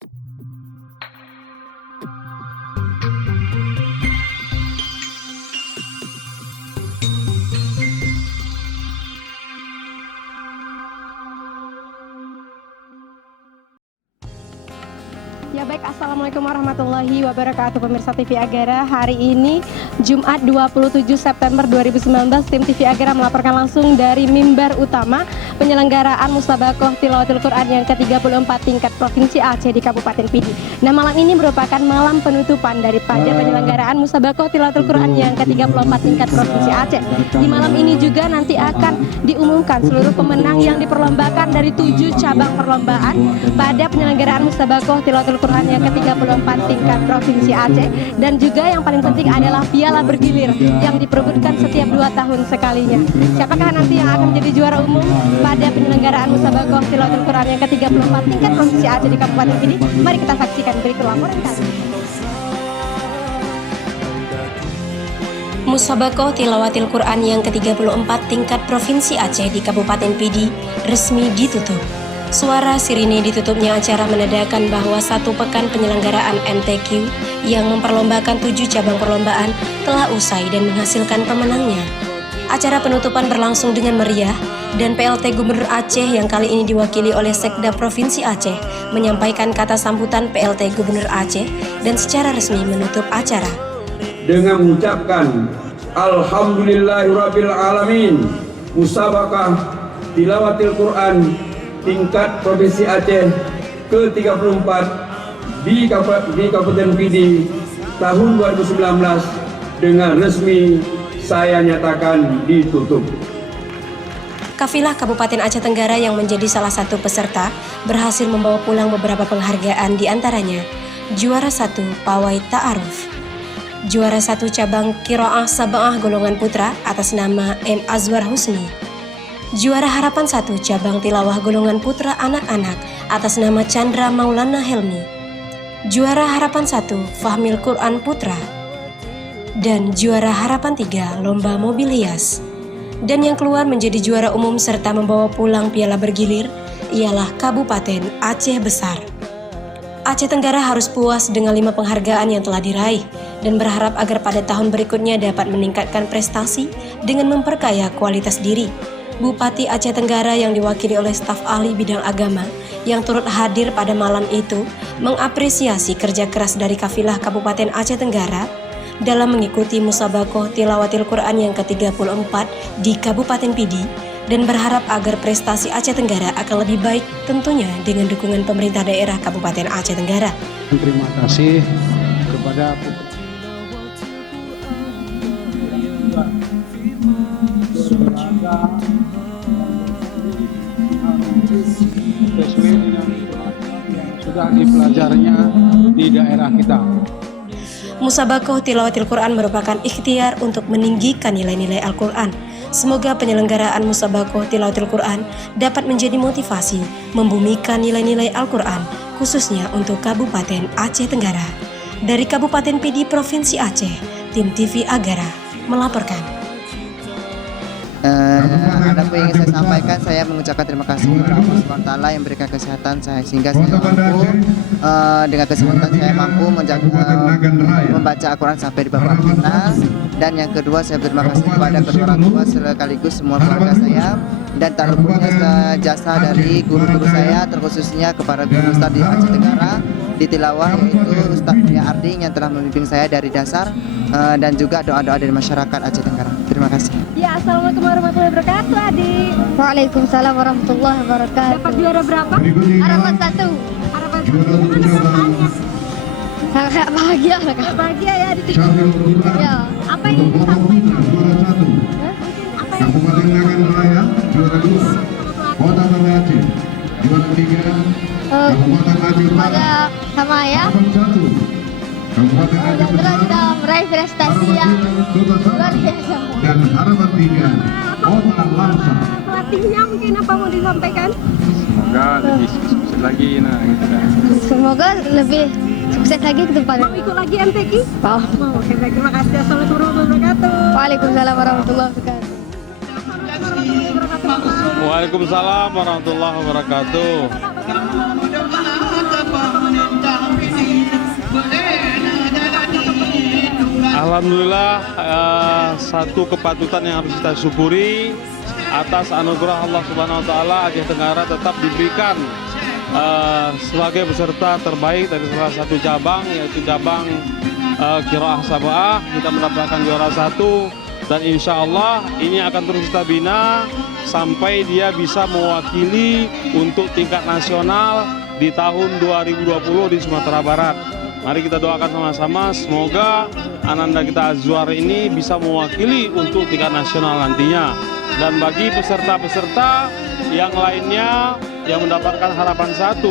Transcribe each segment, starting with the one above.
Ya baik, Assalamualaikum warahmatullahi wabarakatuh pemirsa TV Agara. Hari ini Jumat 27 September 2019, tim TV Agara melaporkan langsung dari mimbar utama penyelenggaraan Musabaqah Tilawatil Quran yang ke-34 tingkat Provinsi Aceh di Kabupaten Pidi. Nah, malam ini merupakan malam penutupan daripada penyelenggaraan Musabaqah Tilawatil Quran yang ke-34 tingkat Provinsi Aceh. Di malam ini juga nanti akan diumumkan seluruh pemenang yang diperlombakan dari 7 cabang perlombaan pada penyelenggaraan Musabaqah Tilawatil Quran yang ke-34 tingkat Provinsi Aceh. Dan juga yang paling penting adalah piala bergilir yang diperebutkan setiap 2 tahun sekalinya. Siapakah nanti yang akan menjadi juara umum pada penyelenggaraan Musabaqah Tilawatil Quran yang ke-34 tingkat Provinsi Aceh di Kabupaten Pidi? Mari kita saksikan berikut laporan kami. Musabaqah Tilawatil Quran yang ke-34 tingkat Provinsi Aceh di Kabupaten Pidi resmi ditutup. Suara sirine ditutupnya acara menandakan bahwa 1 pekan penyelenggaraan MTQ yang memperlombakan 7 cabang perlombaan telah usai dan menghasilkan pemenangnya. Acara penutupan berlangsung dengan meriah dan PLT Gubernur Aceh yang kali ini diwakili oleh Sekda Provinsi Aceh menyampaikan kata sambutan PLT Gubernur Aceh dan secara resmi menutup acara. Dengan mengucapkan Alhamdulillahirabbil alamin, Musabaqah Tilawatil Quran tingkat Provinsi Aceh ke-34 di Kabupaten Pidi tahun 2019 dengan resmi saya nyatakan ditutup. Kafilah Kabupaten Aceh Tenggara yang menjadi salah satu peserta berhasil membawa pulang beberapa penghargaan, diantaranya juara 1 Pawai Ta'aruf, juara 1 cabang Qiraah Sab'ah golongan putra atas nama M. Azwar Husni, juara harapan 1 cabang tilawah golongan putra anak-anak atas nama Chandra Maulana Helmi, juara harapan 1 Fahmil Quran Putra, dan juara harapan 3 lomba mobil hias. Dan yang keluar menjadi juara umum serta membawa pulang piala bergilir ialah Kabupaten Aceh Besar. Aceh Tenggara harus puas dengan 5 penghargaan yang telah diraih dan berharap agar pada tahun berikutnya dapat meningkatkan prestasi dengan memperkaya kualitas diri. Bupati Aceh Tenggara yang diwakili oleh staf ahli bidang agama yang turut hadir pada malam itu mengapresiasi kerja keras dari kafilah Kabupaten Aceh Tenggara dalam mengikuti Musabaqah Tilawatil Quran yang ke-34 di Kabupaten Pidi dan berharap agar prestasi Aceh Tenggara akan lebih baik tentunya dengan dukungan pemerintah daerah Kabupaten Aceh Tenggara. Terima kasih kepada sesuai dengan yang sudah dipelajarinya di daerah kita. Musabaqah Tilawatil Quran merupakan ikhtiar untuk meninggikan nilai-nilai Al-Quran. Semoga penyelenggaraan Musabaqah Tilawatil Quran dapat menjadi motivasi membumikan nilai-nilai Al-Quran, khususnya untuk Kabupaten Aceh Tenggara. Dari Kabupaten Pidi, Provinsi Aceh, tim TV Agara melaporkan. Ada yang ingin saya sampaikan, saya mengucapkan terima kasih kepada Allah SWT yang memberikan kesehatan saya sehingga saya mampu dengan kesehatan saya mampu membaca Al-Quran sampai di babak final. Dan yang kedua, saya berterima kasih kepada kedua orang tua sekaligus semua keluarga saya dan tak luputnya jasa dari guru-guru saya, terkhususnya kepada guru Ustaz di Aceh Tenggara di tilawah, yaitu Ustaz Mulia Ardi yang telah membimbing saya dari dasar dan juga doa-doa dari masyarakat Aceh Tenggara. Terima kasih. Ya, Assalamualaikum warahmatullahi wabarakatuh, Adik. Waalaikumsalam warahmatullahi wabarakatuh. Dapat juara berapa? Harapan 1. Harapan 1. Gimana perasaannya? Sangat bahagia. Bahagia ya, Adik. Ya. Apa yang ingin disampaikan? Apa yang Kabupaten Nagan Raya juara 2, Kota Banda Aceh juara 3, Kabupaten Aceh Utara Sama ya. harapan 1, Kabupaten Aceh Terus Besar kita meraih prestasi harapan yang 2 Kota luar Sabah biasa. dan harapan 3 Kota Lamsa. pelatihnya mungkin apa mau disampaikan? Semoga lebih sukses lagi gitu kan. Semoga lebih sukses lagi ke depan. Mau ikut lagi MTQ? Mau. Oke, baik, terima kasih. Assalamualaikum warahmatullahi wabarakatuh. Waalaikumsalam warahmatullahi wabarakatuh. Waalaikumsalam warahmatullahi wabarakatuh. Alhamdulillah, satu kepatutan yang harus kita syukuri atas anugerah Allah Subhanahu Wa Taala, Aceh Tenggara tetap diberikan sebagai peserta terbaik dari salah satu cabang, yaitu cabang Qiraah Sab'ah. Kita mendapatkan juara 1 dan insya Allah ini akan terus kita bina sampai dia bisa mewakili untuk tingkat nasional di tahun 2020 di Sumatera Barat. Mari kita doakan sama-sama, semoga Ananda kita Azwar ini bisa mewakili untuk tingkat nasional nantinya. Dan bagi peserta-peserta yang lainnya yang mendapatkan harapan 1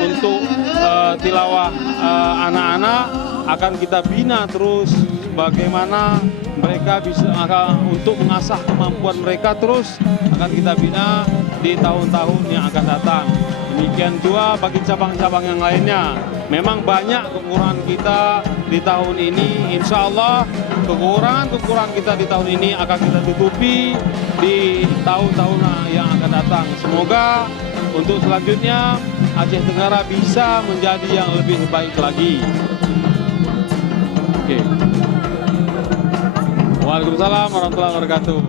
untuk tilawah anak-anak, akan kita bina terus bagaimana mereka bisa untuk mengasah kemampuan mereka, terus akan kita bina di tahun-tahun yang akan datang. Demikian juga bagi cabang-cabang yang lainnya. Memang banyak kekurangan kita di tahun ini. Insya Allah kekurangan kita di tahun ini akan kita tutupi di tahun-tahun yang akan datang. Semoga untuk selanjutnya Aceh Tenggara bisa menjadi yang lebih baik lagi. Oke. Waalaikumsalam warahmatullahi wabarakatuh.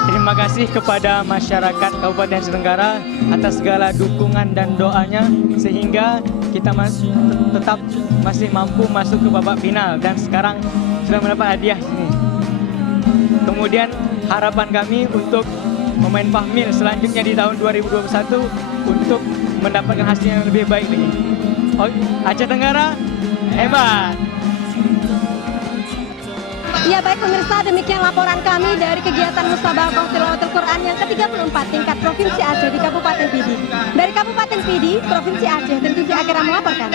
Terima kasih kepada masyarakat Kabupaten Aceh Tenggara atas segala dukungan dan doanya sehingga kita tetap masih mampu masuk ke babak final dan sekarang sudah mendapat hadiah ini. Kemudian harapan kami untuk pemain Fahmil selanjutnya di tahun 2021 untuk mendapatkan hasil yang lebih baik lagi. Aceh Tenggara hebat. Ya baik pemirsa, demikian laporan kami dari kegiatan Musabaqah Tilawatul Quran yang ke-34 tingkat Provinsi Aceh di Kabupaten Pidi. Dari Kabupaten Pidi, Provinsi Aceh, dan TV Agera melaporkan.